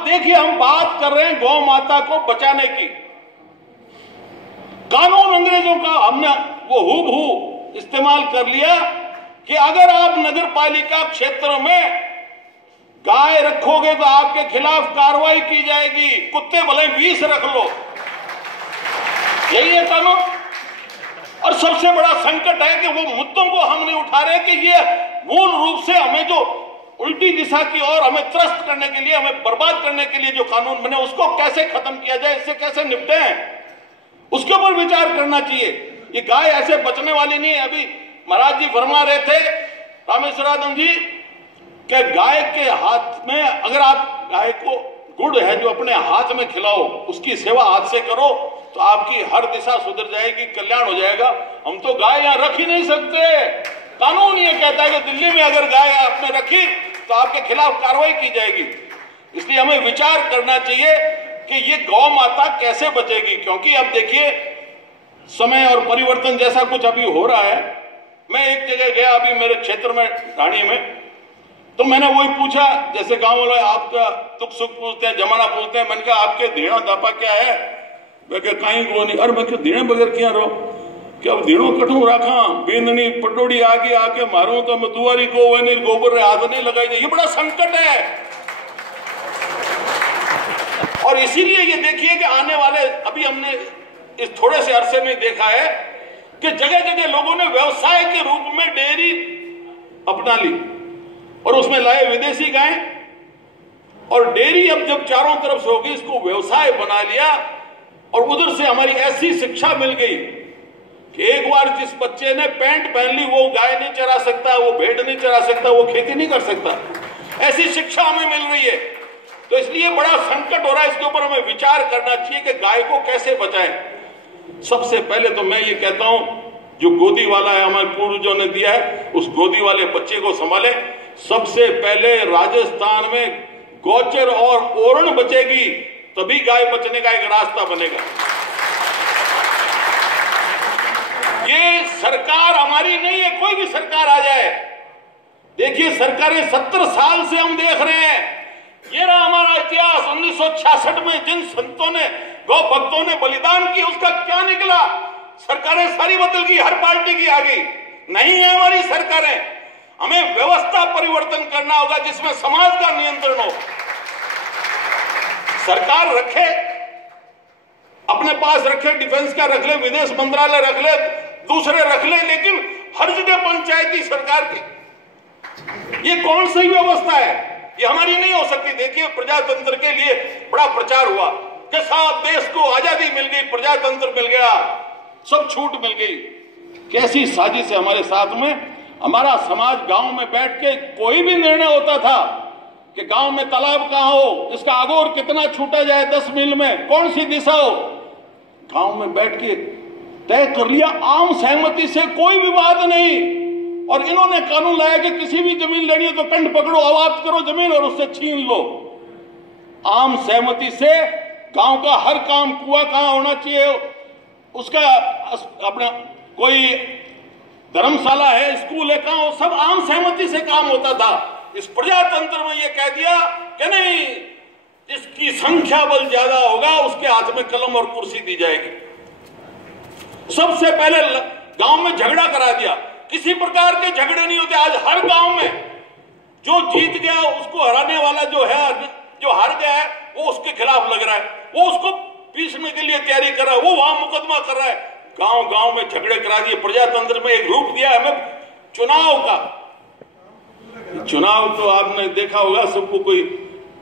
देखिए, हम बात कर रहे हैं गौ माता को बचाने की। कानून अंग्रेजों का हमने वो हूबहू इस्तेमाल कर लिया कि अगर आप नगर पालिका क्षेत्र में गाय रखोगे तो आपके खिलाफ कार्रवाई की जाएगी, कुत्ते भले 20 रख लो। यही है कानून। और सबसे बड़ा संकट है कि वो मुद्दों को हम नहीं उठा रहे कि ये मूल रूप से हमें जो उल्टी दिशा की ओर हमें त्रस्त करने के लिए, हमें बर्बाद करने के लिए जो कानून बने उसको कैसे खत्म किया जाए, इससे कैसे निपटे हैं, उसके ऊपर विचार करना चाहिए। ये गाय ऐसे बचने वाली नहीं है। अभी महाराज जी फरमा रहे थे रामेश्वरानंद जी कि गाय के हाथ में, अगर आप गाय को गुड़ है जो अपने हाथ में खिलाओ, उसकी सेवा हाथ से करो तो आपकी हर दिशा सुधर जाएगी, कल्याण हो जाएगा। हम तो गाय यहां रख ही नहीं सकते। कानून ये कहता है कि दिल्ली में अगर गाय आपने रखी तो आपके खिलाफ कार्रवाई की जाएगी। इसलिए हमें विचार करना चाहिए कि ये गौ माता कैसे बचेगी, क्योंकि अब देखिए समय और परिवर्तन जैसा कुछ अभी हो रहा है। मैं एक जगह गया अभी मेरे क्षेत्र में ढाणी में, तो मैंने वही पूछा, जैसे गांव वाले आपका दुख सुख पूछते हैं, जमाना पूछते हैं। मैंने कहा आपके धीणा दापा क्या है? मैं कहीं को नहीं। अरे मैं धीणे बगैर क्या रहो कि अब धीणो कठू रखा, बेंदनी पटोड़ी आगे आके मारू तो मैं दुआरी को वही गोबर हाथ नहीं लगाई जाए। ये बड़ा संकट है। और इसीलिए ये देखिए कि आने वाले, अभी हमने इस थोड़े से अरसे में देखा है कि जगह जगह लोगों ने व्यवसाय के रूप में डेयरी अपना ली और उसमें लाए विदेशी गाय, और डेयरी अब जब चारों तरफ से होगी इसको व्यवसाय बना लिया। और उधर से हमारी ऐसी शिक्षा मिल गई कि एक बार जिस बच्चे ने पैंट पहन ली वो गाय नहीं चरा सकता, वो भेड़ नहीं चरा सकता, वो खेती नहीं कर सकता। ऐसी शिक्षा हमें मिल रही है। तो इसलिए बड़ा संकट हो रहा है। इसके ऊपर हमें विचार करना चाहिए कि गाय को कैसे बचाएं। सबसे पहले तो मैं ये कहता हूं, जो गोदी वाला है हमारे पूर्वजों ने दिया है, उस गोदी वाले बच्चे को संभाले। सबसे पहले राजस्थान में गौचर और ओरण बचेगी, तभी गाय बचने का एक रास्ता बनेगा। ये सरकार हमारी नहीं है, कोई भी सरकार आ जाए। देखिए सरकारें 70 साल से हम देख रहे हैं। ये रहा हमारा इतिहास। 1966 में जिन संतों ने, गौ भक्तों ने बलिदान किया, उसका क्या निकला? सरकारें सारी बदल गई, हर पार्टी की आ गई। नहीं है हमारी सरकारें। हमें व्यवस्था परिवर्तन करना होगा जिसमें समाज का नियंत्रण हो। सरकार रखे, अपने पास रखे, डिफेंस का रख ले, विदेश मंत्रालय रख ले, दूसरे रख ले, लेकिन हर जगह पंचायती सरकार की। ये कौन सी व्यवस्था है? ये हमारी नहीं हो सकती। देखिए प्रजातंत्र के लिए बड़ा प्रचार हुआ कि साहब देश को आजादी मिल गई, प्रजातंत्र मिल गया, सब छूट मिल गई। कैसी साजिश है हमारे साथ में। हमारा समाज गांव में बैठ के कोई भी निर्णय होता था कि गांव में तालाब कहां हो, इसका आगोर कितना छूटा जाए 10 मील में, कौन सी दिशा हो, गांव में बैठ के तय कर लिया। आम सहमति से कोई विवाद नहीं। और इन्होंने कानून लाया कि किसी भी जमीन लेनी है तो कंठ पकड़ो, आवाज करो जमीन और उससे छीन लो। आम सहमति से गांव का हर काम, कुआं कहां होना चाहिए, उसका अपना कोई धर्मशाला है, स्कूल है, कहां, सब आम सहमति से काम होता था। इस प्रजातंत्र में यह कह दिया कि नहीं, जिसकी संख्या बल ज्यादा होगा उसके हाथ में कलम और कुर्सी दी जाएगी। सबसे पहले गांव में झगड़ा करा दिया। किसी प्रकार के झगड़े नहीं होते। आज हर गांव में जो जीत गया उसको हराने वाला जो है, जो हार गया है वो उसके खिलाफ लग रहा है, वो उसको पीसने के लिए तैयारी कर रहा है, वो वहां मुकदमा कर रहा है। गांव गांव में झगड़े करा दिए। प्रजातंत्र में एक रूप दिया हमें चुनाव का। चुनाव तो आपने देखा होगा, सबको, कोई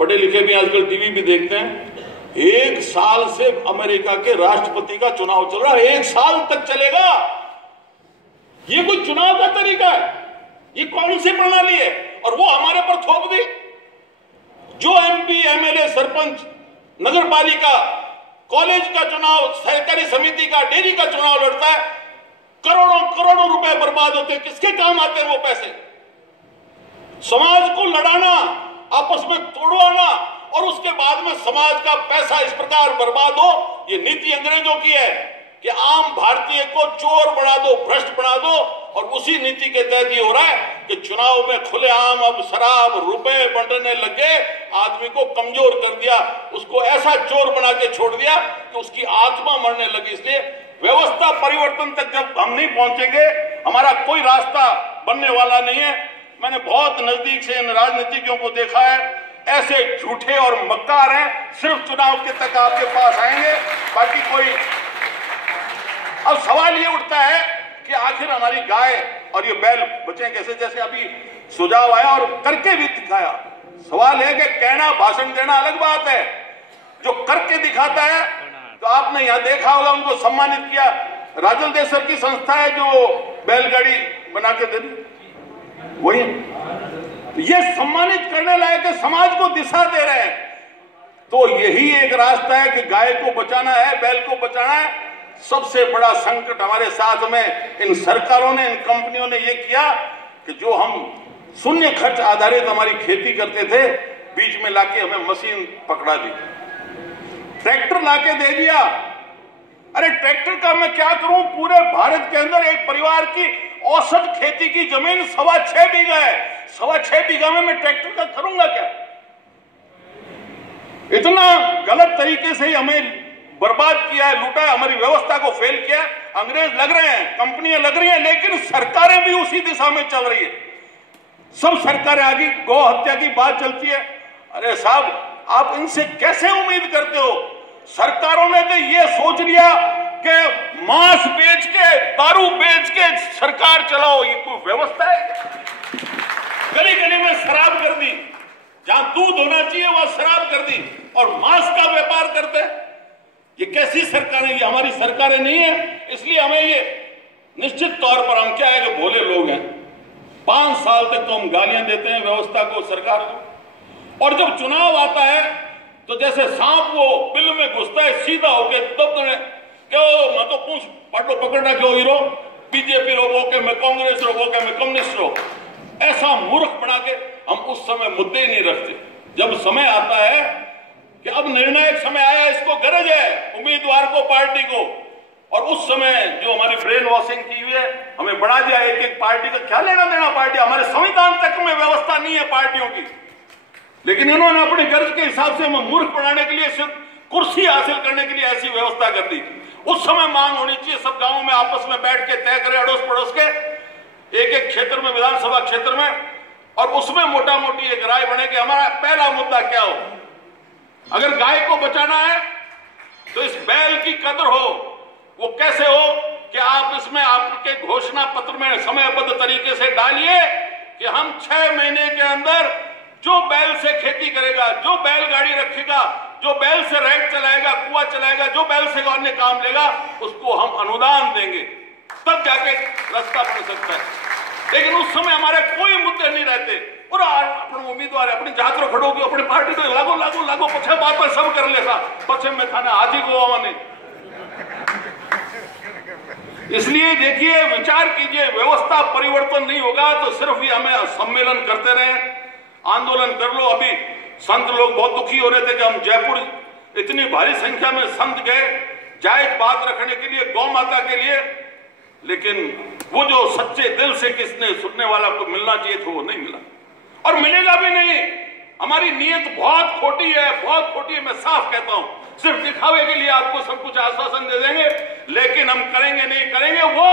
पढ़े लिखे भी आजकल टीवी भी देखते हैं। 1 साल से अमेरिका के राष्ट्रपति का चुनाव चल रहा है, 1 साल तक चलेगा। ये कोई चुनाव का तरीका है? ये कौन सी प्रणाली है? और वो हमारे पर थोप दी। जो एमपी, एमएलए, सरपंच, नगर पालिका, कॉलेज का चुनाव, सहकारी समिति का, डेयरी का चुनाव लड़ता है, करोड़ों करोड़ों रुपए बर्बाद होते हैं। किसके काम आते हैं वो पैसे? समाज को लड़ाना, आपस में तोड़वाना, और उसके बाद में समाज का पैसा इस प्रकार बर्बाद हो। ये नीति अंग्रेजों की है कि आम भारतीय को चोर बना दो, भ्रष्ट बना दो, और उसी नीति के तहत ये हो रहा है। कि चुनाव में खुलेआम अब शराब रुपए बंटने लगे, आदमी को कमजोर कर दिया, उसको ऐसा चोर बना के छोड़ दिया कि उसकी आत्मा मरने लगी। इसलिए व्यवस्था परिवर्तन तक जब हम नहीं पहुंचेंगे, हमारा कोई रास्ता बनने वाला नहीं है। मैंने बहुत नजदीक से इन राजनीतिज्ञों को देखा है, ऐसे झूठे और मक्कार हैं, सिर्फ चुनाव के तक आपके पास आएंगे, बाकी कोई। अब सवाल ये उठता है कि आखिर हमारी गाय और ये बैल बचे कैसे? जैसे अभी सुझाव आया और करके भी दिखाया। सवाल है कि कहना भाषण देना अलग बात है, जो करके दिखाता है, तो आपने यहां देखा होगा उनको सम्मानित किया। राजल देसर की संस्था है जो बैलगाड़ी बना के दे, वही ये सम्मानित करने लायक समाज को दिशा दे रहे हैं। तो यही एक रास्ता है कि गाय को बचाना है, बैल को बचाना है। सबसे बड़ा संकट हमारे साथ में इन सरकारों ने, इन कंपनियों ने ये किया कि जो हम शून्य खर्च आधारित हमारी खेती करते थे, बीच में लाके हमें मशीन पकड़ा दी, ट्रैक्टर लाके दे दिया। अरे ट्रैक्टर का मैं क्या करूं? पूरे भारत के अंदर एक परिवार की औसत खेती की जमीन 6.25 बीघा है। 6.25 बीघा में मैं ट्रैक्टर का करूंगा क्या? इतना गलत तरीके से ही हमें बर्बाद किया है, लूटा है, हमारी व्यवस्था को फेल किया। अंग्रेज लग रहे हैं, कंपनियां लग रही हैं, लेकिन सरकारें भी उसी दिशा में चल रही है। सब सरकारें आगे गौ हत्या की बात चलती है। अरे साहब, आप इनसे कैसे उम्मीद करते हो? सरकारों ने तो ये सोच लिया कि मांस बेच के, दारू बेच के सरकार चलाओ, ये कोई व्यवस्था है? गली गली में शराब कर दी, जहां दूध होना चाहिए वहां शराब कर दी, और मांस का व्यापार करते हैं। ये कैसी सरकारें? ये हमारी सरकारें नहीं है। इसलिए हमें ये निश्चित तौर पर, हम क्या है कि भोले लोग हैं, 5 साल तक तो हम गालियां देते हैं व्यवस्था को, सरकार को, और जब चुनाव आता है तो जैसे सांप वो बिल में घुसता है, सीधा होके तब क्यों मैं तो पूछ पाटो पकड़ना क्यों हीरो, बीजेपी रो के मैं कांग्रेस रो के मैं कम्युनिस्ट रो, ऐसा मूर्ख बना के हम उस समय मुद्दे ही नहीं रखते। जब समय आता है कि अब निर्णायक समय आया, इसको गरज है उम्मीदवार को, पार्टी को, और उस समय जो हमारी ब्रेन वॉशिंग की हुई है, हमें बढ़ा दिया एक एक पार्टी का, क्या लेना देना पार्टी? हमारे संविधान तक में व्यवस्था नहीं है पार्टियों की, लेकिन इन्होंने अपनी गर्ज के हिसाब से हमें मूर्ख बनाने के लिए, सिर्फ कुर्सी हासिल करने के लिए ऐसी व्यवस्था कर दी। उस समय मांग होनी चाहिए, सब गांवों में आपस में बैठ के तय करें, अड़ोस पड़ोस के, एक एक क्षेत्र में, विधानसभा क्षेत्र में, और उसमें मोटा मोटी एक राय बने कि हमारा पहला मुद्दा क्या हो। अगर गाय को बचाना है तो इस बैल की कदर हो। वो कैसे हो कि आप इसमें आपके घोषणा पत्र में समयबद्ध तरीके से डालिए कि हम 6 महीने के अंदर जो बैल से खेती करेगा, जो बैलगाड़ी रखेगा, जो बैल से रैक चलाएगा, कुआं चलाएगा, जो बैल से अन्य काम लेगा, उसको हम अनुदान देंगे, तब जाके रास्ता बन सकता है। लेकिन उस समय हमारे कोई मुद्दे नहीं रहते, और अपने उम्मीदवार अपनी जात खड़ो की अपनी पार्टी को लागो लागो लागो, पछे बात पर सब कर लेगा, पछे में थाने हाजी को आवाने। इसलिए देखिए, विचार कीजिए, व्यवस्था परिवर्तन नहीं होगा तो सिर्फ ये हमें सम्मेलन करते रहे, आंदोलन कर लो। अभी संत लोग बहुत दुखी हो रहे थे कि हम जयपुर इतनी भारी संख्या में संत गए जायज बात रखने के लिए, गौ माता के लिए, लेकिन वो जो सच्चे दिल से किसने सुनने वाला को मिलना चाहिए था वो नहीं मिला, और मिलेगा भी नहीं। हमारी नीयत बहुत खोटी है, बहुत खोटी है, मैं साफ कहता हूं। सिर्फ दिखावे के लिए आपको सब कुछ आश्वासन दे देंगे, लेकिन हम करेंगे नहीं। करेंगे वो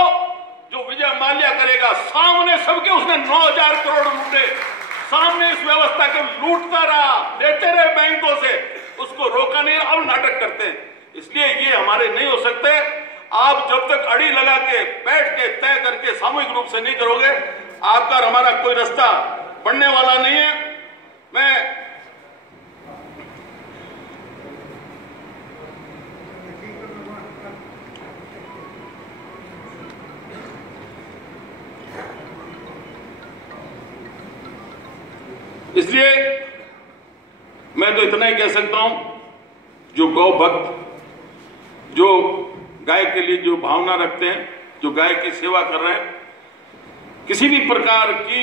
जो विजय माल्या करेगा, सामने सबके उसने 9,000 करोड़ लूटे, सामने इस व्यवस्था को लूटता रहा, देते रहे बैंकों से, उसको रोका नहीं, अब नाटक करते हैं। इसलिए ये हमारे नहीं हो सकते। आप जब तक अड़ी लगा के बैठ के तय करके सामूहिक रूप से नहीं करोगे, आपका और हमारा कोई रास्ता बढ़ने वाला नहीं है। मैं इसलिए मैं तो इतना ही कह सकता हूं, जो गौ भक्त, जो गाय के लिए जो भावना रखते हैं, जो गाय की सेवा कर रहे हैं, किसी भी प्रकार की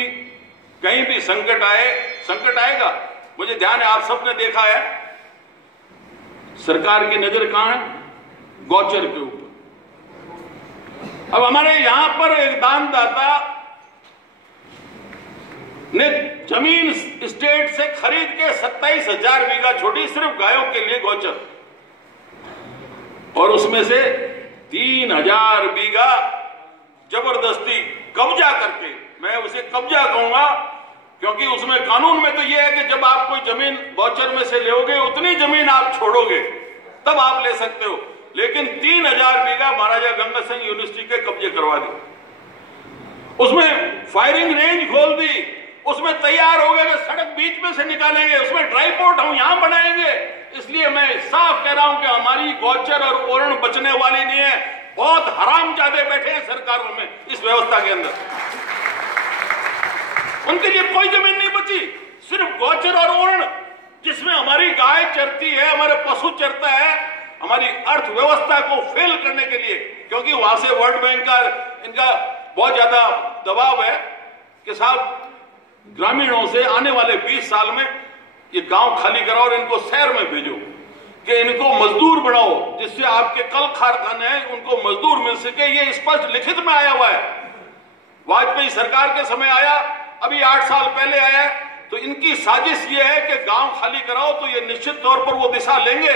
कहीं भी संकट आए, संकट आएगा। मुझे ध्यान है, आप सबने देखा है, सरकार की नजर कहां है? गौचर के ऊपर। अब हमारे यहां पर एक दानदाता ने जमीन स्टेट से खरीद के 27,000 बीघा छोड़ी सिर्फ गायों के लिए गौचर, और उसमें से 3,000 बीघा जबरदस्ती कब्जा करके, मैं उसे कब्जा कहूंगा क्योंकि उसमें कानून में तो यह है कि जब आप कोई जमीन गौचर में से लोगे उतनी जमीन आप छोड़ोगे तब आप ले सकते हो, लेकिन 3,000 बीघा महाराजा गंगा सिंह यूनिवर्सिटी के कब्जे करवा दी, उसमें फायरिंग रेंज खोल दी, उसमें तैयार हो गए कि सड़क बीच में से निकालेंगे, उसमें ड्राई पोर्ट हम यहां बनाएंगे। इसलिए मैं साफ कह रहा हूं कि हमारी गौचर और ओरण बचने वाली नहीं है। बहुत हरामजादे बैठे हैं सरकारों में इस व्यवस्था के अंदर, उनके लिए कोई जमीन नहीं बची, सिर्फ गौचर और ओरण जिसमें हमारी गाय चरती है, हमारे पशु चरता है, हमारी अर्थव्यवस्था को फेल करने के लिए, क्योंकि वहां से वर्ल्ड बैंक का इनका बहुत ज्यादा दबाव है कि साहब ग्रामीणों से आने वाले 20 साल में ये गांव खाली कराओ और इनको शहर में भेजो, कि इनको मजदूर बढ़ाओ, जिससे आपके कल कारखाने हैं उनको मजदूर मिल सके। ये स्पष्ट लिखित में आया हुआ है, वाजपेयी सरकार के समय आया, अभी 8 साल पहले आया। तो इनकी साजिश ये है कि गांव खाली कराओ, तो ये निश्चित तौर पर वो दिशा लेंगे,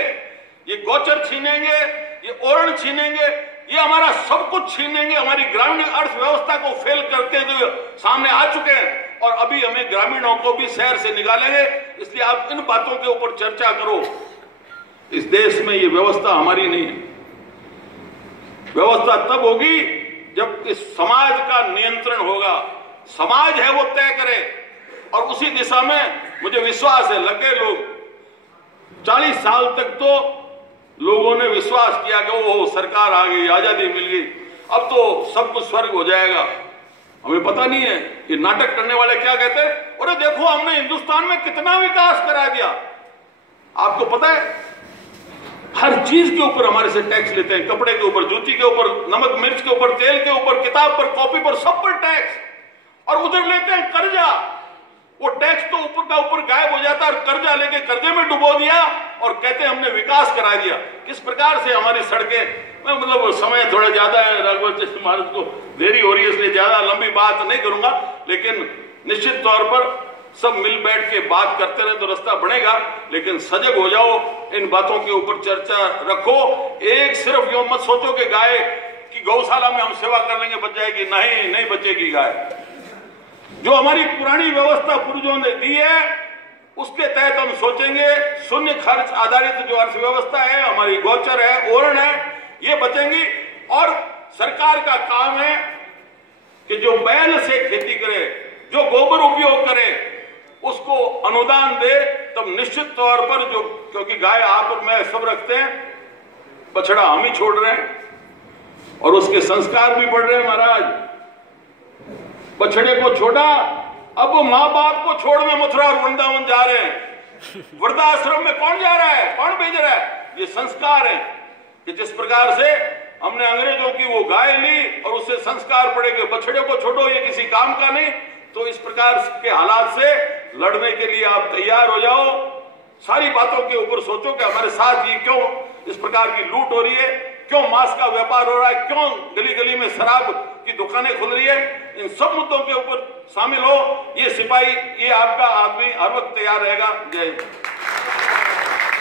ये गौचर छीनेंगे, ये ओरण छीनेंगे, ये हमारा सब कुछ छीनेंगे, हमारी ग्रामीण अर्थव्यवस्था को फेल करके जो सामने आ चुके हैं, और अभी हमें ग्रामीणों को भी शहर से निकालेंगे। इसलिए आप इन बातों के ऊपर चर्चा करो। इस देश में ये व्यवस्था हमारी नहीं है। व्यवस्था तब होगी जब इस समाज का नियंत्रण होगा, समाज है वो तय करे, और उसी दिशा में मुझे विश्वास है। लगे लोग 40 साल तक तो लोगों ने विश्वास किया कि वो सरकार आ गई, आजादी मिल गई, अब तो सब कुछ स्वर्ग हो जाएगा। हमें पता नहीं है कि नाटक करने वाले क्या कहते हैं, अरे देखो हमने हिंदुस्तान में कितना विकास करा दिया। आपको पता है हर चीज के ऊपर हमारे से टैक्स लेते हैं, कपड़े के ऊपर, जूती के ऊपर, नमक मिर्च के ऊपर, तेल के ऊपर, किताब पर, कॉपी पर, सब पर टैक्स, और उधर लेते हैं कर्जा। वो टैक्स तो ऊपर का ऊपर गायब हो जाता है, और कर्जा लेके कर्जे में डुबो दिया और कहते हैं हमने विकास करा दिया। किस प्रकार से हमारी सड़कें, मतलब समय थोड़ा ज्यादा है, राघव महाराज को देरी हो रही है इसलिए ज्यादा लंबी बात नहीं करूंगा, लेकिन निश्चित तौर पर सब मिल बैठ के बात करते रहे तो रास्ता बनेगा। लेकिन सजग हो जाओ, इन बातों के ऊपर चर्चा रखो। एक सिर्फ यो मत सोचो कि गाय की गौशाला में हम सेवा कर लेंगे बच जाएगी, नहीं, नहीं बचेगी गाय। जो हमारी पुरानी व्यवस्था पूर्वजों ने दी है उसके तहत हम सोचेंगे। शून्य खर्च आधारित जो अर्थव्यवस्था है, हमारी गौचर है, ओरण है, ये बचेंगी। और सरकार का काम है कि जो बैल से खेती करे, जो गोबर उपयोग करे, उसको अनुदान दे। तब निश्चित तौर पर जो, क्योंकि गाय आप और मैं सब रखते हैं, बछड़ा हम ही छोड़ रहे हैं और उसके संस्कार भी बढ़ रहे हैं। महाराज बछड़े को छोड़ा, अब वो माँ बाप को छोड़ने मथुरा और वृंदावन जा रहे हैं। वृद्धाश्रम में कौन जा रहा है, कौन भेज रहा है? ये संस्कार है कि जिस प्रकार से हमने अंग्रेजों की वो गाय ली और उससे संस्कार पड़े कि बछड़े को छोड़ो, ये किसी काम का नहीं। तो इस प्रकार के हालात से लड़ने के लिए आप तैयार हो जाओ। सारी बातों के ऊपर सोचो कि हमारे साथ ये क्यों इस प्रकार की लूट हो रही है, क्यों मांस का व्यापार हो रहा है, क्यों गली गली में शराब की दुकानें खुल रही है। इन सब मुद्दों के ऊपर शामिल हो। ये सिपाही, ये आपका आदमी हर वक्त तैयार रहेगा। जय हिंद।